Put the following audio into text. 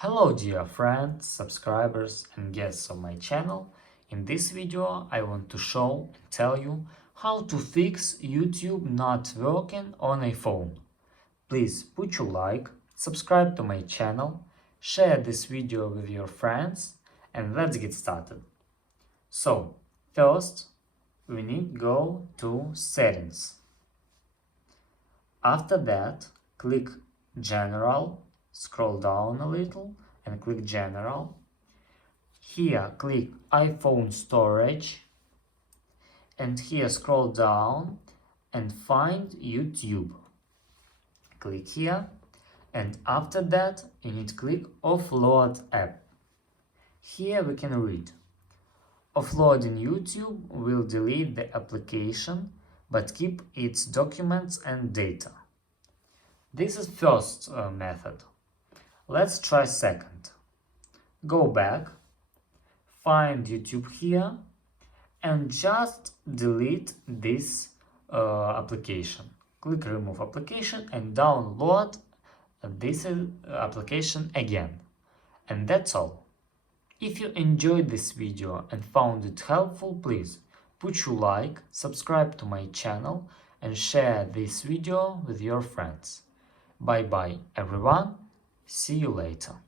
Hello dear friends, subscribers and guests of my channel. In this video I want to show and tell you how to fix YouTube not working on a phone. Please put your like, subscribe to my channel, share this video with your friends and let's get started. So first we need to go to settings. After that click General. Scroll down a little and click General. Here click iPhone storage and here scroll down and find YouTube. Click here and after that you need to click Offload app. Here we can read: offloading YouTube will delete the application but keep its documents and data. This is first method. Let's try second. Go back, find YouTube here and just delete this application. Click remove application and download this application again. And that's all. If you enjoyed this video and found it helpful, please put your like, subscribe to my channel and share this video with your friends. Bye bye everyone. See you later.